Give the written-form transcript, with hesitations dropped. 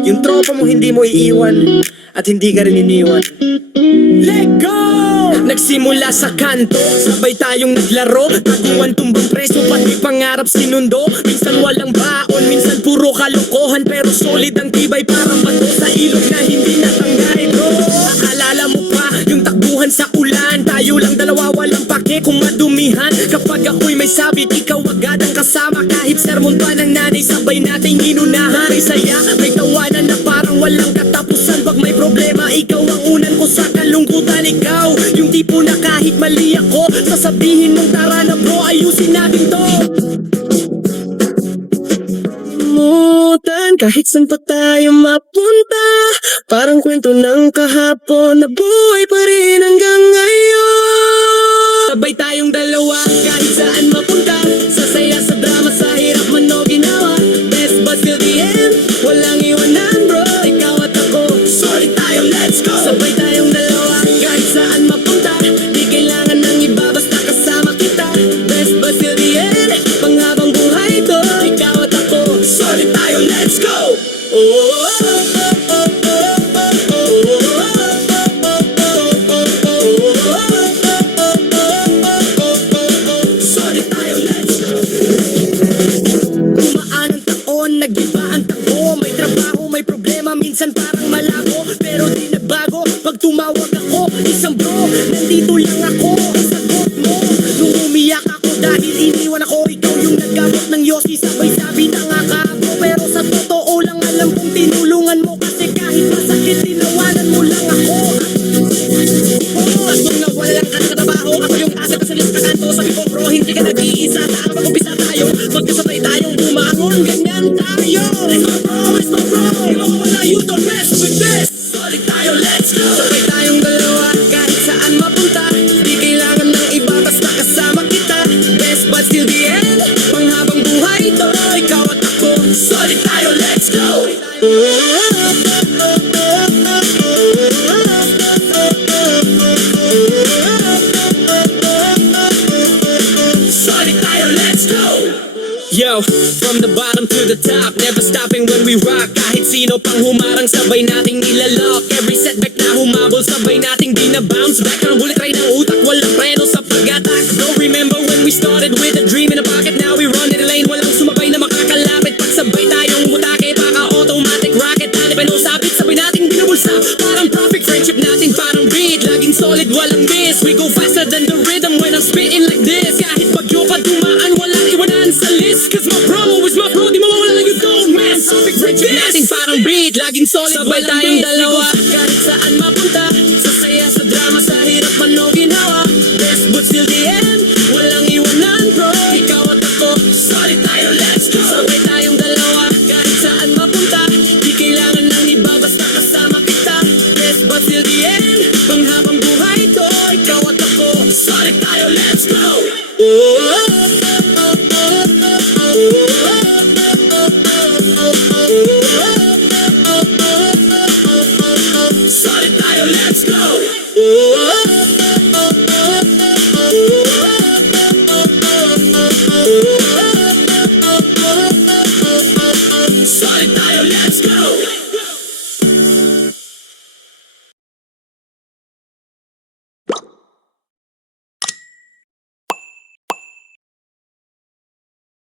Yung tropa mo hindi mo iiwan at hindi ka rin iniwan. Let go! Nagsimula sa kanto, sabay tayong naglaro. Taguan tumbang preso, pati pangarap sinundo. Minsan walang baon, minsan puro kalokohan, pero solid ang tibay parang bato sa ilog na hindi natangay, bro. Akala mo pa yung takbuhan sa ulan, tayo lang dalawa walang pake kung madumihan. Kapag ako'y may sabit, ikaw agad ang kasama. Kahit sermon pa ng nanay, sabay nating inunahan. May saya, may tawanan na parang walang katapusan. Pag may problema, ikaw ang unan ko sa kalungkutan. Ikaw, yung tipo na kahit mali ako, sasabihin mong tara na bro, ayusin natin to. Mutan, kahit saan pa tayo mapunta, parang kwento ng kahapon na buhay pa rin hanggang ngayon. Sabay tayong dalawa, kahit saan mapunta, sa saya, sa drama, sa hirap man o ginawa. Best but till the end, walang iwanan bro, ikaw at ako. Solid tayo, let's go! Sabay tayong dalawa, kahit saan mapunta, di kailangan ng iba, basta kasama kita. Best but till the end, panghabang buhay to, ikaw at ako. Solid tayo, let's go! Solid tayo, let's go! Kumaan ang taon, nag-iba ang takbo. May trabaho, may problema, minsan parang malabo, pero di nagbago. Pag tumawag ako, isang bro, nandito lang ako. Ang sagot mo, nung umiyak ako dahil iniwan ako. Ikaw yung naggamot ng Yossi, sabay sabi na nga ka ako. Pero sa totoo lang alam kong tinulungan mo, kasi kahit masakit, tinawanan mo lang ako. At nung nawalan ka ng trabaho, ako yung asal sa lift kakanto. Sabi ko bro, hindi ka nag-iisa, tara mag-umpisa tayo, magkasabay tayong bumangon, ganyan tayo. Let's go bro, wala you don't mess with this. Solid tayo, let's go! Sabay tayong dalawa, kahit saan mapunta, di kailangan ng iba, basta kasama kita. Best but till the end, panghabang buhay to, ikaw at ako. Solid tayo, let's go! Solid tayo, let's go! Yo, from the bottom to the top, never stopping when we rock. Kahit sino pang humarang, sabay nating nilalok. Every setback na humabol, sabay nating bina-bounce back. Ang bullet train ng utak, walang preno sa pag-attack. Don't remember when we started with a dream in a pocket. Now we run in the lane, walang sumabay na makakalapit. Pag sabay tayong mutake, baka automatic rocket. Hanipin o sabit, sabay nating binubulsa. Parang perfect friendship natin, parang beat. Laging solid, walang miss. We go faster than the rhythm when I'm spitting like this. Kahit bagyo pa dumaan, walang iwanan sa list. Cause my bro is my bro, di mawawala lang yung don't mess. Perfect friendship natin, parang beat. Laging solid, sabay tayong dalawa, kahit saan mapunta, sa saya, sa drama, sa hirap man o ginawa. Best but till the end, walang iwanan bro, ikaw at ako. Solid tayo, let's go! Sabay tayong dalawa, kahit saan mapunta, di kailangan ng iba, basta kasama kita. Best but till the end, panghabang buhay to, ikaw at ako. Solid tayo, let's go!